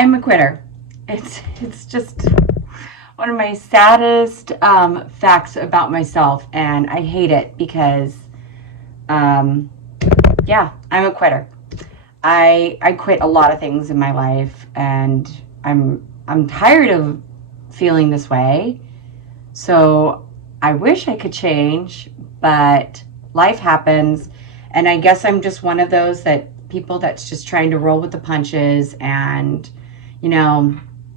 I'm a quitter. It's just one of my saddest facts about myself, and I hate it because, yeah, I'm a quitter. I quit a lot of things in my life, and I'm tired of feeling this way. So I wish I could change, but life happens, and I guess I'm just one of those people that's just trying to roll with the punches and,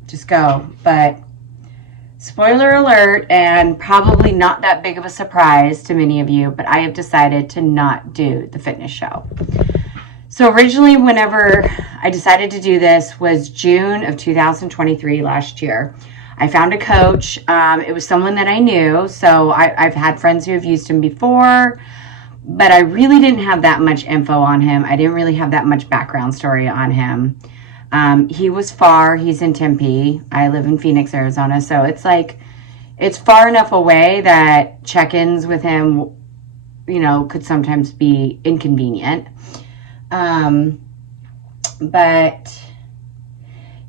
just go. But spoiler alert, and probably not that big of a surprise to many of you, but I have decided to not do the fitness show. So originally, whenever I decided to do this was June of 2023 last year. I found a coach. It was someone that I knew. So I've had friends who have used him before, but I really didn't have that much info on him. I didn't really have that much background story on him. He was far. He's in Tempe. I live in Phoenix, Arizona. So it's far enough away that check-ins with him, could sometimes be inconvenient. But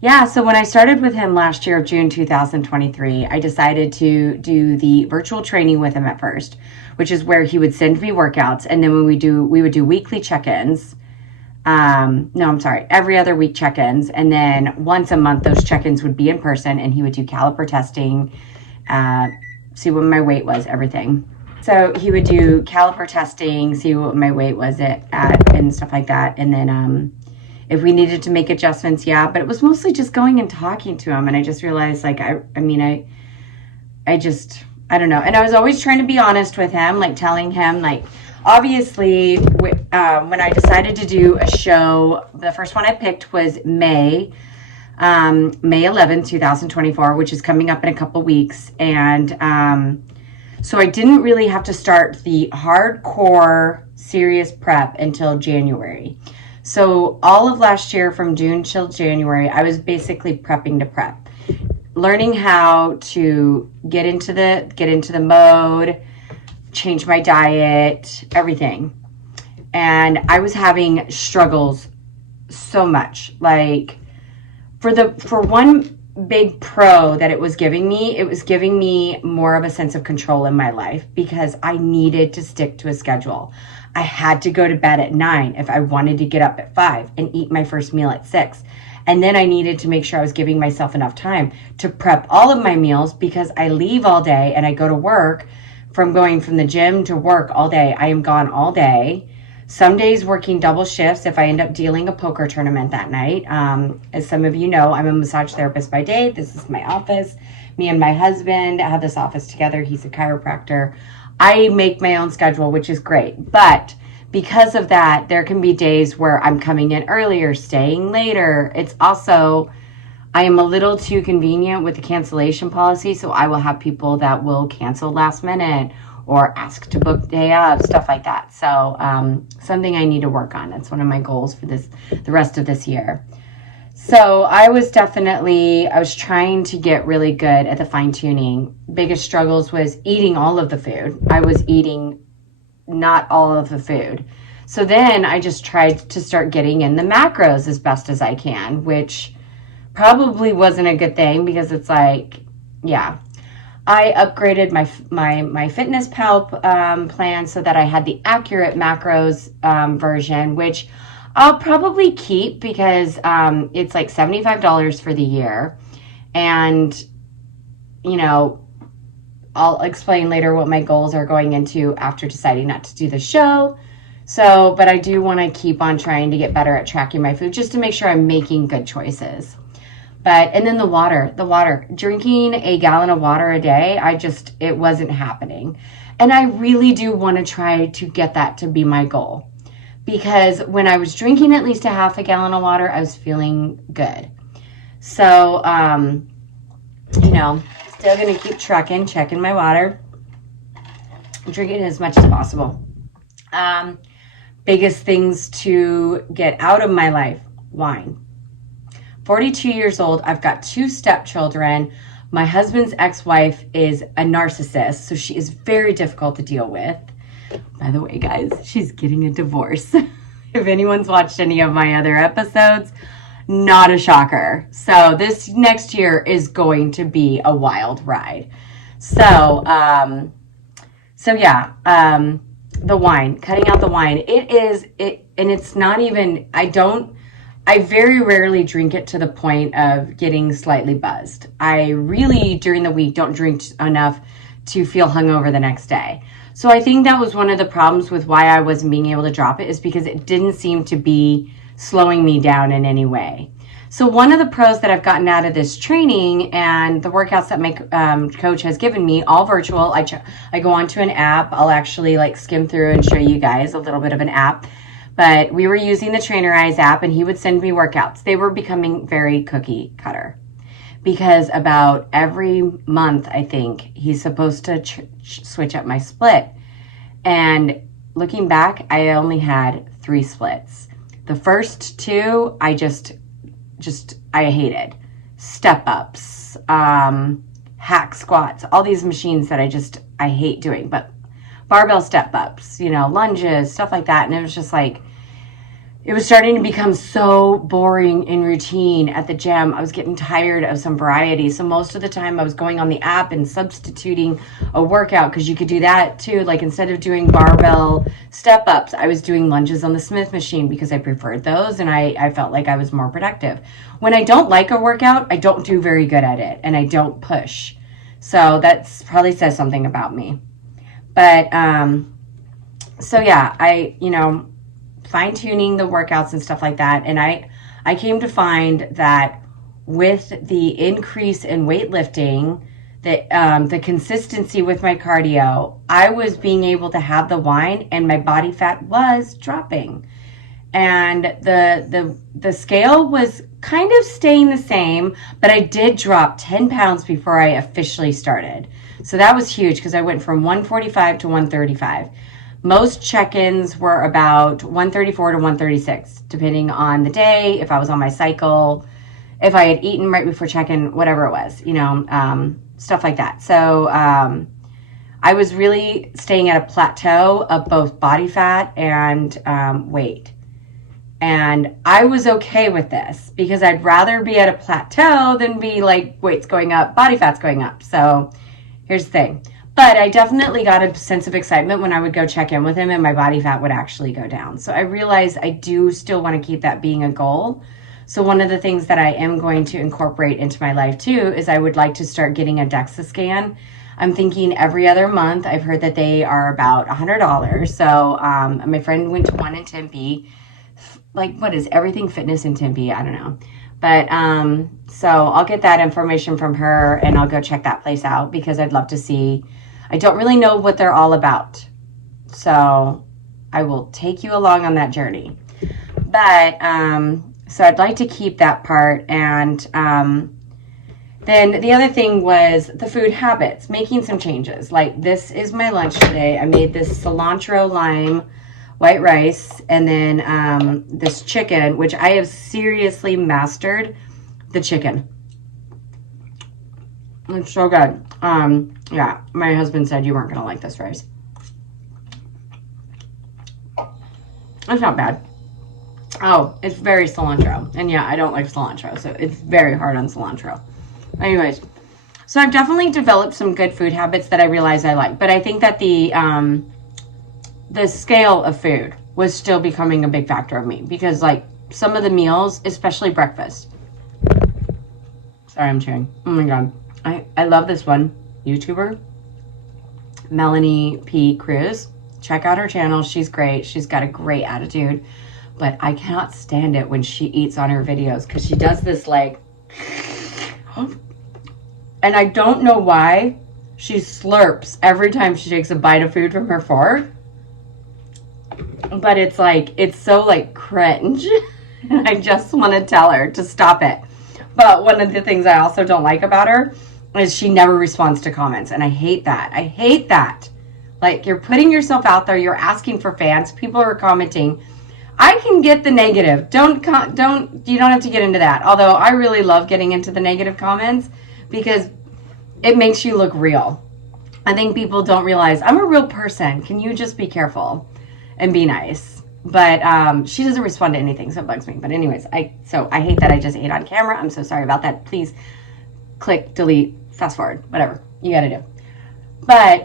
yeah, so when I started with him last year of June 2023, I decided to do the virtual training with him at first, which is where he would send me workouts. And then we would do weekly check-ins. Every other week check-ins. And then once a month, those check-ins would be in person, and he would do caliper testing, see what my weight was, everything. So he would do caliper testing, see what my weight was at and stuff like that. And then if we needed to make adjustments, yeah. But it was mostly just going and talking to him. And I just realized, I don't know. And I was always trying to be honest with him, telling him, obviously, when I decided to do a show, the first one I picked was May 11th, 2024, which is coming up in a couple weeks. And so I didn't really have to start the hardcore serious prep until January. So all of last year from June till January, I was basically prepping to prep, learning how to get into the mode, change my diet, everything. And I was having struggles so much. For one big pro that it was giving me more of a sense of control in my life, because I needed to stick to a schedule. I had to go to bed at 9 if I wanted to get up at 5 and eat my first meal at 6. And then I needed to make sure I was giving myself enough time to prep all of my meals, because I leave all day and I go to work. From going from the gym to work all day, I am gone all day. Some days working double shifts if I end up dealing a poker tournament that night. As some of you know, I'm a massage therapist by day. This is my office. Me and my husband have this office together. He's a chiropractor. I make my own schedule, which is great. But because of that, there can be days where I'm coming in earlier, staying later. It's also, I am a little too convenient with the cancellation policy. So I will have people that will cancel last minute or ask to book day of, stuff like that. So something I need to work on. That's one of my goals for the rest of this year. So I was trying to get really good at the fine tuning. Biggest struggles was eating all of the food. I was eating not all of the food. So then I just tried to start getting in the macros as best as I can, which probably wasn't a good thing, because it's I upgraded my Fitness Pal plan so that I had the accurate macros version, which I'll probably keep, because it's $75 for the year. And, I'll explain later what my goals are going into after deciding not to do the show. So, but I do want to keep on trying to get better at tracking my food, just to make sure I'm making good choices. And then the water, drinking a gallon of water a day, it wasn't happening. And I really do want to try to get that to be my goal, because when I was drinking at least a half a gallon of water, I was feeling good. So, still going to keep checking my water, drinking as much as possible. Biggest things to get out of my life: wine. 42 years old. I've got 2 stepchildren. My husband's ex-wife is a narcissist, so she is very difficult to deal with. By the way, guys, she's getting a divorce. If anyone's watched any of my other episodes, Not a shocker. So this next year is going to be a wild ride. So, the wine, cutting out the wine. And it's not even, I very rarely drink it to the point of getting slightly buzzed. I really, during the week, don't drink enough to feel hungover the next day. So I think that was one of the problems with why I wasn't being able to drop it, is because it didn't seem to be slowing me down in any way. So one of the pros that I've gotten out of this training and the workouts that my coach has given me, all virtual, I go onto an app. I'll actually like skim through and show you guys a little bit of an app. But we were using the Trainerize app, and he would send me workouts. They were becoming very cookie cutter, because about every month, I think, he's supposed to switch up my split. And looking back, I only had 3 splits. The first 2, I hated. Step ups, hack squats, all these machines that I hate doing. But barbell step ups, lunges, stuff like that. And it was just like, it was starting to become so boring and routine at the gym. I was getting tired of some variety. So most of the time I was going on the app and substituting a workout, because you could do that too. Like instead of doing barbell step ups, I was doing lunges on the Smith machine because I preferred those, and I felt like I was more productive. When I don't like a workout, I don't do very good at it, and I don't push. So that's probably says something about me. But fine-tuning the workouts and stuff like that. And I came to find that with the increase in weightlifting, the consistency with my cardio, I was being able to have the wine, and my body fat was dropping. And the scale was kind of staying the same, but I did drop 10 pounds before I officially started. So that was huge, because I went from 145 to 135. Most check-ins were about 134 to 136, depending on the day, if I was on my cycle, if I had eaten right before check-in, whatever it was, stuff like that. So I was really staying at a plateau of both body fat and weight. And I was okay with this, because I'd rather be at a plateau than be like weight's going up, body fat's going up. So here's the thing. But I definitely got a sense of excitement when I would go check in with him and my body fat would actually go down. So I realized I do still want to keep that being a goal. So one of the things that I am going to incorporate into my life too is I would like to start getting a DEXA scan. I'm thinking every other month. I've heard that they are about $100. So my friend went to one in Tempe. Like, what is Everything Fitness in Tempe? I don't know. But so I'll get that information from her, and I'll go check that place out, because I'd love to see. I don't really know what they're all about, so I will take you along on that journey. But so I'd like to keep that part. And then the other thing was the food habits, making some changes. Like, this is my lunch today. I made this cilantro lime white rice, and then this chicken, which I have seriously mastered the chicken. It's so good. Yeah, my husband said you weren't going to like this rice. It's not bad. Oh, it's very cilantro. And yeah, I don't like cilantro, so it's very hard on cilantro. Anyways, so I've definitely developed some good food habits that I realize I like. But I think that the scale of food was still becoming a big factor of me, because like some of the meals, especially breakfast. Sorry, I'm chewing. Oh my God. I love this one YouTuber, Melanie P. Cruz. Check out her channel. She's great. She's got a great attitude, but I cannot stand it when she eats on her videos, because she does this like, and I don't know why she slurps every time she takes a bite of food from her fork. But it's like, it's so like cringe. And I just want to tell her to stop it. But one of the things I also don't like about her is she never responds to comments. And I hate that. I hate that. Like, you're putting yourself out there. You're asking for fans. People are commenting. I can get the negative. You don't have to get into that. Although I really love getting into the negative comments, because it makes you look real. I think people don't realize I'm a real person. Can you just be careful and be nice? But she doesn't respond to anything, so it bugs me. But anyways, I hate that I just ate on camera. I'm so sorry about that. Please click, delete, fast forward, whatever you got to do. But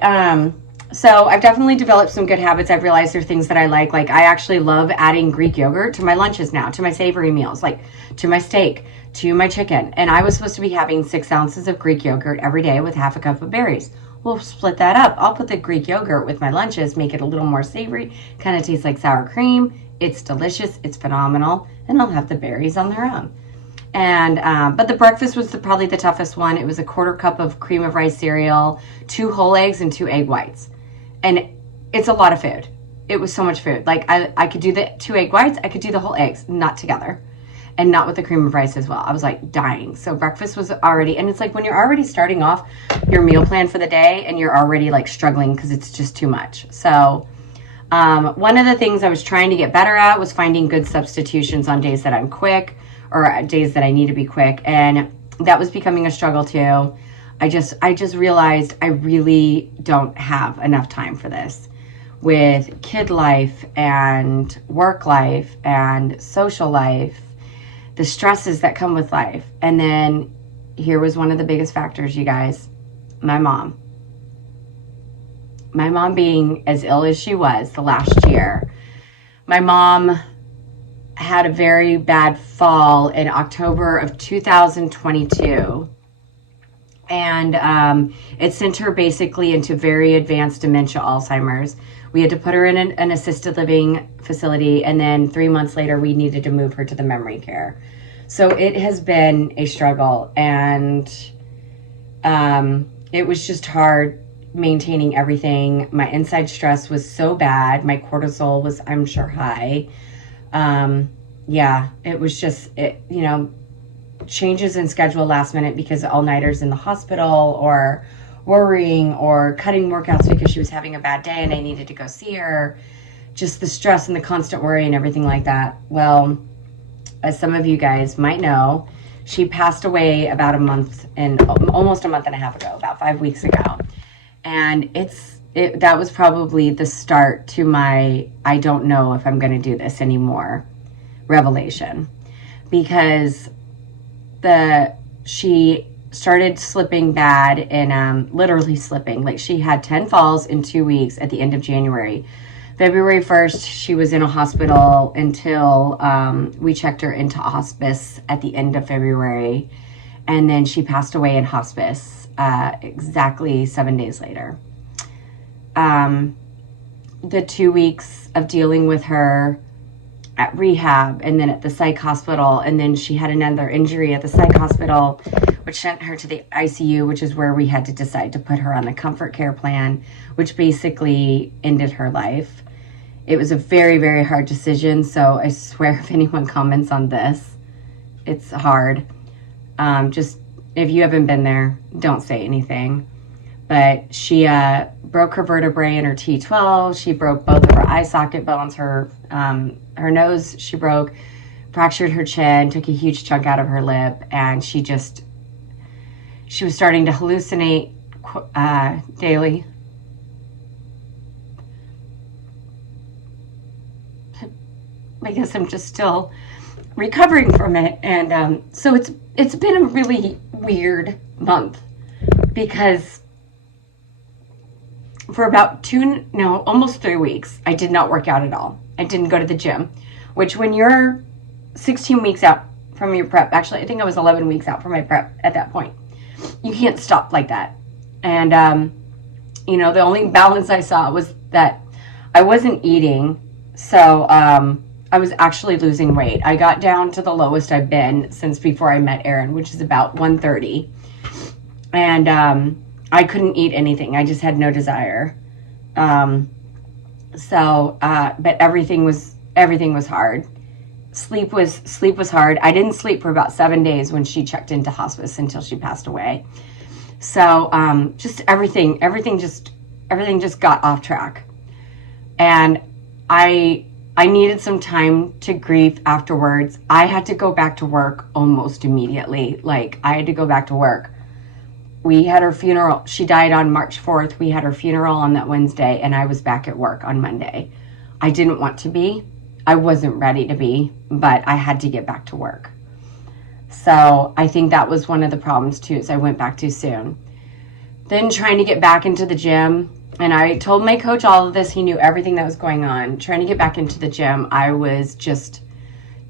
so I've definitely developed some good habits. I've realized there are things that I like. Like I actually love adding Greek yogurt to my lunches now, to my savory meals, like to my steak, to my chicken. And I was supposed to be having 6 ounces of Greek yogurt every day with half a cup of berries. We'll split that up. I'll put the Greek yogurt with my lunches, make it a little more savory, kind of tastes like sour cream. It's delicious. It's phenomenal. And I'll have the berries on their own. And but the breakfast was probably the toughest one. It was a 1/4 cup of cream of rice cereal, 2 whole eggs, and 2 egg whites. And it's a lot of food. It was so much food. Like I could do the 2 egg whites. I could do the whole eggs, not together. And not with the cream of rice as well. I was like dying. So breakfast was already, and it's like when you're already starting off your meal plan for the day and you're already like struggling because it's just too much. So one of the things I was trying to get better at was finding good substitutions on days that I'm quick or days that I need to be quick. And that was becoming a struggle too. I just realized I really don't have enough time for this with kid life and work life and social life, the stresses that come with life. And then here was one of the biggest factors, you guys, my mom. My mom being as ill as she was the last year. My mom had a very bad fall in October of 2022. And it sent her basically into very advanced dementia Alzheimer's. We had to put her in an assisted living facility, and then 3 months later, we needed to move her to the memory care. So it has been a struggle, and it was just hard maintaining everything. My inside stress was so bad. My cortisol was, I'm sure, high. Yeah, it was just, changes in schedule last minute because all-nighters in the hospital, or worrying, or cutting workouts because she was having a bad day and I needed to go see her. Just the stress and the constant worry and everything like that. Well, as some of you guys might know, she passed away about almost a month and a half ago, about 5 weeks ago. And that was probably the start to my, I don't know if I'm going to do this anymore, revelation. Because she started slipping bad and literally slipping. Like she had 10 falls in 2 weeks at the end of January. February 1st, she was in a hospital until we checked her into hospice at the end of February. And then she passed away in hospice exactly 7 days later. The 2 weeks of dealing with her at rehab and then at the psych hospital, and then she had another injury at the psych hospital, which sent her to the ICU, which is where we had to decide to put her on the comfort care plan, which basically ended her life. It was a very, very hard decision, so I swear if anyone comments on this, it's hard. Just, if you haven't been there, don't say anything. But she broke her vertebrae in her T12. She broke both of her eye socket bones. Her nose she broke, fractured her chin, took a huge chunk out of her lip, and she was starting to hallucinate daily. I guess I'm just still recovering from it. And so it's been a really weird month because for about almost 3 weeks, I did not work out at all. I didn't go to the gym, which when you're 16 weeks out from your prep, actually, I think I was 11 weeks out from my prep at that point, you can't stop like that. And, the only balance I saw was that I wasn't eating. So, I was actually losing weight. I got down to the lowest I've been since before I met Aaron, which is about 130. And, I couldn't eat anything. I just had no desire. But everything was hard. Sleep was hard. I didn't sleep for about 7 days when she checked into hospice until she passed away. So, just everything just got off track. And I needed some time to grieve afterwards. I had to go back to work almost immediately. Like, I had to go back to work. We had her funeral. She died on March 4th. We had her funeral on that Wednesday, and I was back at work on Monday. I didn't want to be. I wasn't ready to be, but I had to get back to work. So I think that was one of the problems too, is I went back too soon. Then trying to get back into the gym, and I told my coach all of this. He knew everything that was going on. Trying to get back into the gym, I was just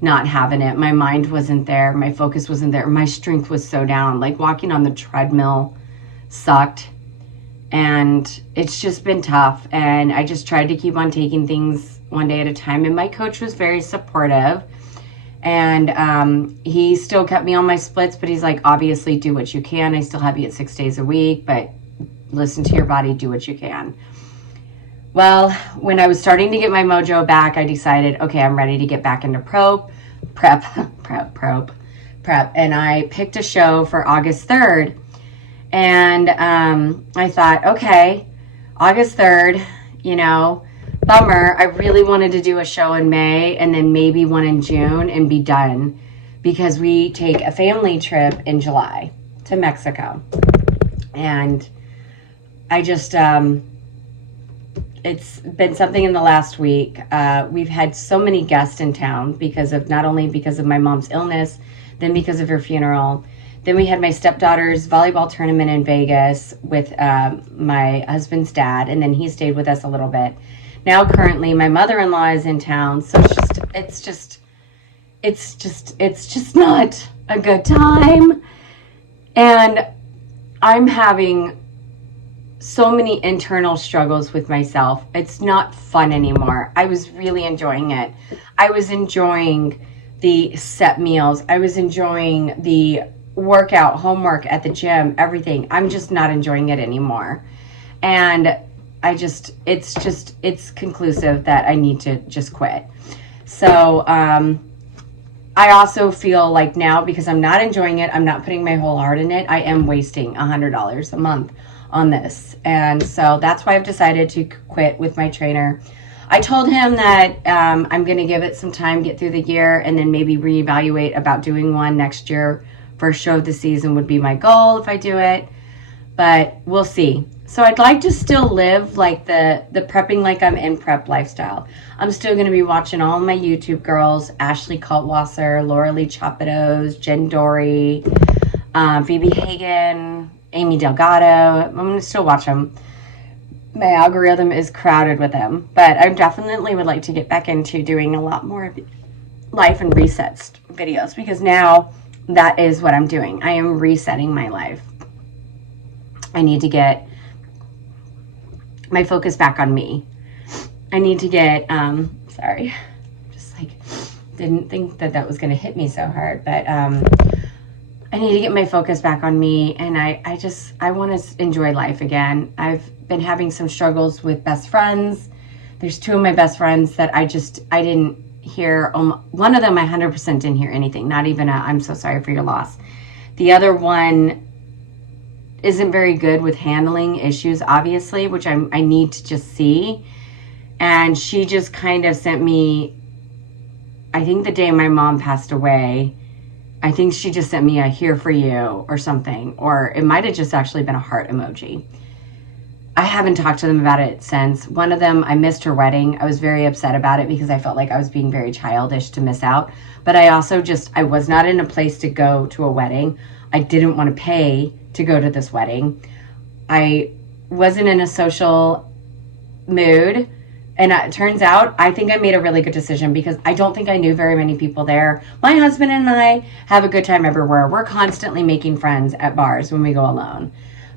not having it. My mind wasn't there. My focus wasn't there. My strength was so down. Like walking on the treadmill sucked. And it's just been tough. And I just tried to keep on taking things one day at a time. And my coach was very supportive. And he still kept me on my splits, but he's like, obviously do what you can. I still have you at 6 days a week, but listen to your body, do what you can. Well, when I was starting to get my mojo back, I decided, okay, I'm ready to get back into prep. And I picked a show for August 3rd. And I thought, okay, August 3rd, you know, bummer. I really wanted to do a show in May and then maybe one in June and be done, because we take a family trip in July to Mexico. And I just, it's been something in the last week. We've had so many guests in town not only because of my mom's illness, then because of her funeral. Then we had my stepdaughter's volleyball tournament in Vegas with my husband's dad, and then he stayed with us a little bit. Now currently my mother-in-law is in town, so it's just not a good time. And I'm having so many internal struggles with myself. It's not fun anymore. I was really enjoying it. I was enjoying the set meals. I was enjoying the workout, homework at the gym, everything. I'm just not enjoying it anymore. And it's conclusive that I need to just quit. So, I also feel like now, because I'm not enjoying it, I'm not putting my whole heart in it, I am wasting $100 a month on this. And so that's why I've decided to quit with my trainer. I told him that I'm going to give it some time, get through the year, and then maybe reevaluate about doing one next year. First show of the season would be my goal if I do it, but we'll see. So I'd like to still live like the prepping like I'm in prep lifestyle. I'm still going to be watching all my YouTube girls, Ashley Kaltwasser, Laura Lee Chapados, Jen Dory, Phoebe Hagen, Amy Delgado. I'm going to still watch them. My algorithm is crowded with them, but I definitely would like to get back into doing a lot more of life and resets videos, because now that is what I'm doing. I am resetting my life. I need to get my focus back on me. I need to get, sorry, just like, didn't think that was going to hit me so hard, but I need to get my focus back on me, and I want to enjoy life again. I've been having some struggles with best friends. There's two of my best friends that I didn't hear. One of them, I 100% didn't hear anything, not even a, I'm so sorry for your loss. The other one isn't very good with handling issues, obviously, which I need to just see. And she just kind of sent me, I think the day my mom passed away, I think she just sent me a here for you or something, or it might have just actually been a heart emoji. I haven't talked to them about it since. One of them, I missed her wedding. I was very upset about it because I felt like I was being very childish to miss out. But I also I was not in a place to go to a wedding. I didn't want to pay to go to this wedding. I wasn't in a social mood. And it turns out, I think I made a really good decision, because I don't think I knew very many people there. My husband and I have a good time everywhere. We're constantly making friends at bars when we go alone.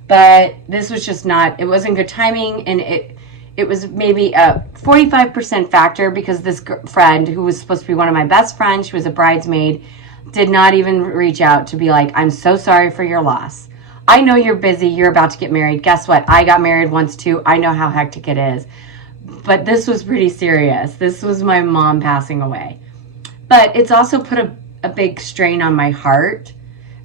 But this was just not, it wasn't good timing, and it was maybe a 45% factor because this friend, who was supposed to be one of my best friends, she was a bridesmaid, did not even reach out to be like, I'm so sorry for your loss. I know you're busy, you're about to get married. Guess what? I got married once too. I know how hectic it is. But this was pretty serious. This was my mom passing away. But it's also put a big strain on my heart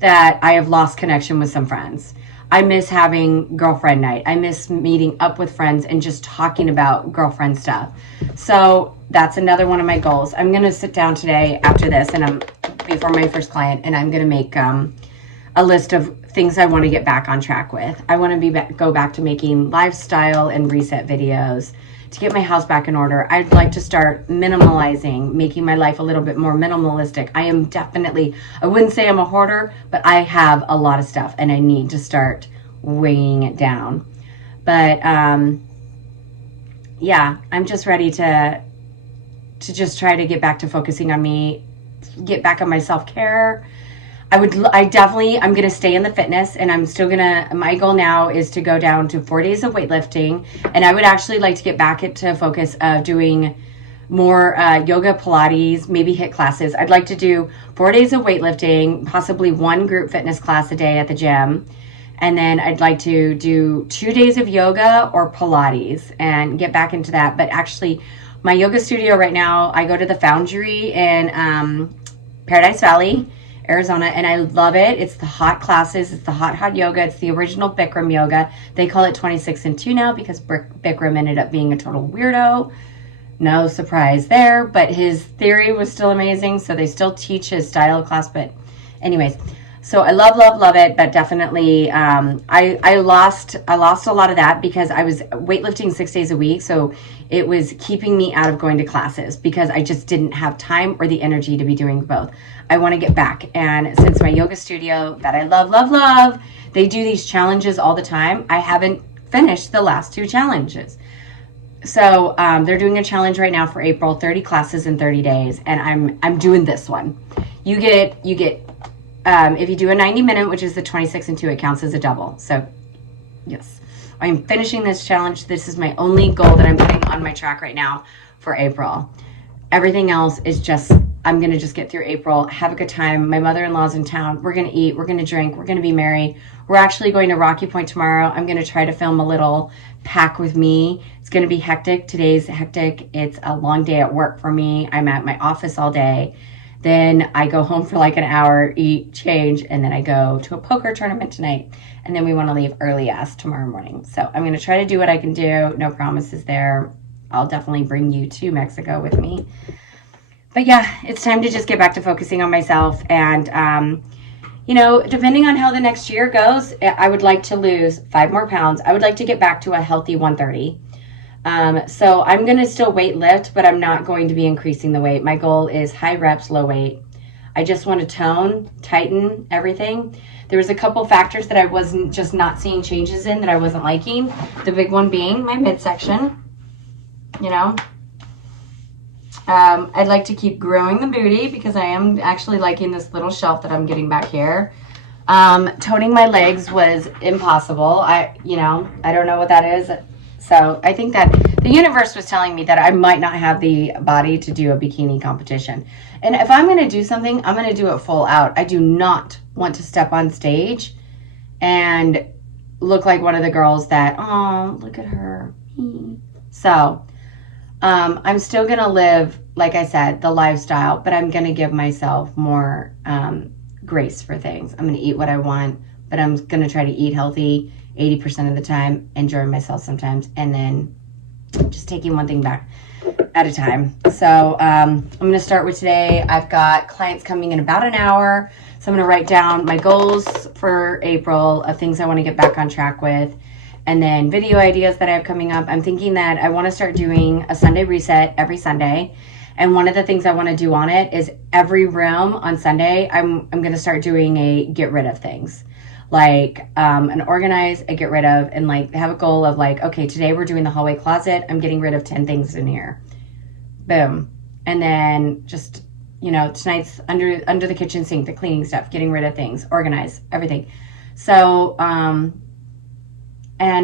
that I have lost connection with some friends. I miss having girlfriend night. I miss meeting up with friends and just talking about girlfriend stuff. So that's another one of my goals. I'm going to sit down today after this, and before my first client, and I'm going to make a list of things I want to get back on track with. I want to go back to making lifestyle and reset videos, to get my house back in order. I'd like to start minimalizing, making my life a little bit more minimalistic. I am definitely, I wouldn't say I'm a hoarder, but I have a lot of stuff and I need to start weighing it down. But yeah, I'm just ready to just try to get back to focusing on me, get back on my self-care. I'm going to stay in the fitness, and my goal now is to go down to 4 days of weightlifting. And I would actually like to get back into focus of doing more yoga, Pilates, maybe HIIT classes. I'd like to do 4 days of weightlifting, possibly one group fitness class a day at the gym. And then I'd like to do 2 days of yoga or Pilates and get back into that. But actually, my yoga studio right now, I go to the Foundry in Paradise Valley, Arizona, and I love it. It's the hot classes. It's the hot yoga. It's the original Bikram yoga. They call it 26 and 2 now because Bikram ended up being a total weirdo. No surprise there, but his theory was still amazing, so they still teach his style of class. But anyways, so I love it, but definitely I lost a lot of that because I was weightlifting 6 days a week, so it was keeping me out of going to classes because I just didn't have time or the energy to be doing both. I want to get back, and since my yoga studio that I love, they do these challenges all the time, I haven't finished the last 2 challenges. So they're doing a challenge right now for April, 30 classes in 30 days, and I'm doing this one. You get if you do a 90-minute, which is the 26 and 2, it counts as a double. So yes, I'm finishing this challenge. This is my only goal that I'm putting on my track right now for April. Everything else is just, I'm going to just get through April, have a good time. My mother-in-law's in town. We're going to eat. We're going to drink. We're going to be merry. We're actually going to Rocky Point tomorrow. I'm going to try to film a little pack with me. It's going to be hectic. Today's hectic. It's a long day at work for me. I'm at my office all day. Then I go home for like an hour, eat, change, and then I go to a poker tournament tonight. And then we want to leave early ass tomorrow morning. So I'm going to try to do what I can do. No promises there. I'll definitely bring you to Mexico with me. But yeah, it's time to just get back to focusing on myself. And, you know, depending on how the next year goes, I would like to lose 5 more pounds. I would like to get back to a healthy 130. So I'm going to still weight lift, but I'm not going to be increasing the weight. My goal is high reps, low weight. I just want to tone, tighten everything. There was a couple factors that I wasn't just not seeing changes in that I wasn't liking. The big one being my midsection, you know. I'd like to keep growing the booty because I am actually liking this little shelf that I'm getting back here. Toning my legs was impossible. I don't know what that is. So I think that the universe was telling me that I might not have the body to do a bikini competition. And if I'm going to do something, I'm going to do it full out. I do not want to step on stage and look like one of the girls that, oh, look at her. So I'm still going to live, like I said, the lifestyle, but I'm going to give myself more grace for things. I'm going to eat what I want, but I'm going to try to eat healthy 80% of the time, enjoy myself sometimes, and then just taking one thing back at a time. So I'm going to start with today. I've got clients coming in about an hour, so I'm going to write down my goals for April of things I want to get back on track with, and then video ideas that I have coming up. I'm thinking that I want to start doing a Sunday reset every Sunday, and one of the things I want to do on it is every room on Sunday, I'm going to start doing a get rid of things. Like an organize, a get rid of, and like have a goal of like, okay, today we're doing the hallway closet. I'm getting rid of 10 things in here. Boom. And then just, you know, tonight's under the kitchen sink, the cleaning stuff, getting rid of things, organize everything. So, and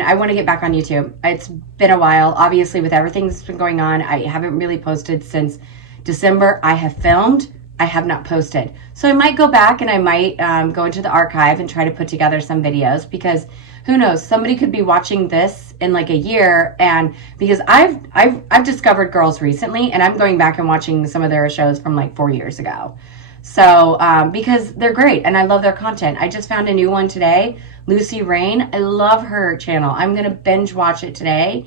I want to get back on YouTube. It's been a while. Obviously, with everything that's been going on, I haven't really posted since December. I have filmed. I have not posted. So I might go back and I might go into the archive and try to put together some videos, because who knows, somebody could be watching this in like a year. And because I've discovered girls recently, and I'm going back and watching some of their shows from like 4 years ago. So because they're great and I love their content. I just found a new one today, Lucy Rain. I love her channel. I'm going to binge watch it today.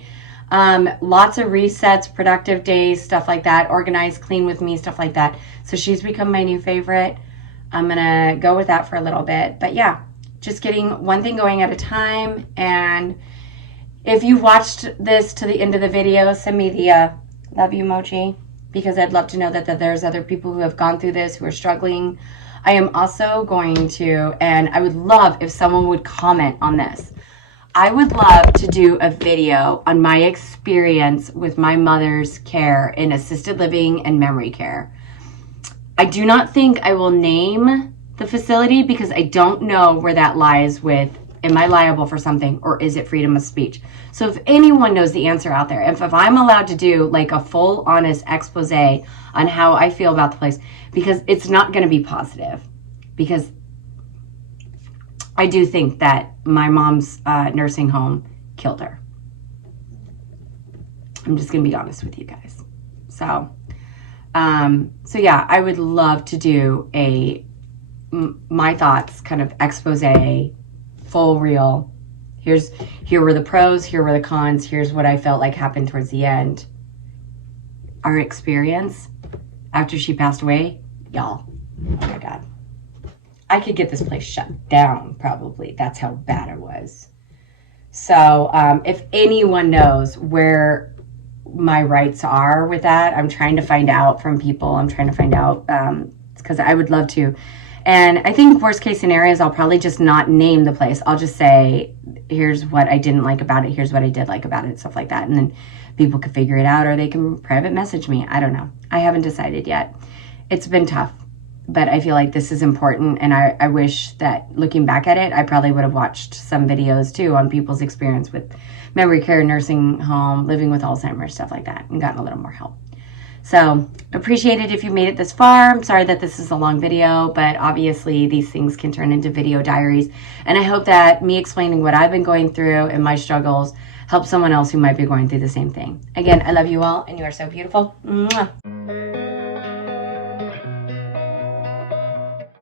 Lots of resets, productive days, stuff like that, organize, clean with me, stuff like that. So she's become my new favorite. I'm gonna go with that for a little bit, but yeah, just getting one thing going at a time. And If you watched this to the end of the video, send me the love you emoji, because I'd love to know that there's other people who have gone through this, who are struggling. I am also going to, and I would love if someone would comment on this. I would love to do a video on my experience with my mother's care in assisted living and memory care. I do not think I will name the facility because I don't know where that lies with, am I liable for something or is it freedom of speech? So if anyone knows the answer out there, if I'm allowed to do like a full honest expose on how I feel about the place, because it's not going to be positive, because I do think that my mom's nursing home killed her. I'm just going to be honest with you guys. So yeah, I would love to do my thoughts kind of expose, full reel. Here were the pros, here were the cons, here's what I felt like happened towards the end. Our experience after she passed away, y'all, oh my God. I could get this place shut down, probably. That's how bad it was. So if anyone knows where my rights are with that, I'm trying to find out from people. I'm trying to find out because I would love to. And I think worst case scenario is I'll probably just not name the place. I'll just say, here's what I didn't like about it. Here's what I did like about it, stuff like that. And then people can figure it out, or they can private message me. I don't know. I haven't decided yet. It's been tough. But I feel like this is important, and I wish that looking back at it, I probably would have watched some videos too on people's experience with memory care, nursing home, living with Alzheimer's, stuff like that, and gotten a little more help. So appreciate it if you made it this far. I'm sorry that this is a long video, but obviously these things can turn into video diaries. And I hope that me explaining what I've been going through and my struggles helps someone else who might be going through the same thing. Again, I love you all, and you are so beautiful. Mwah.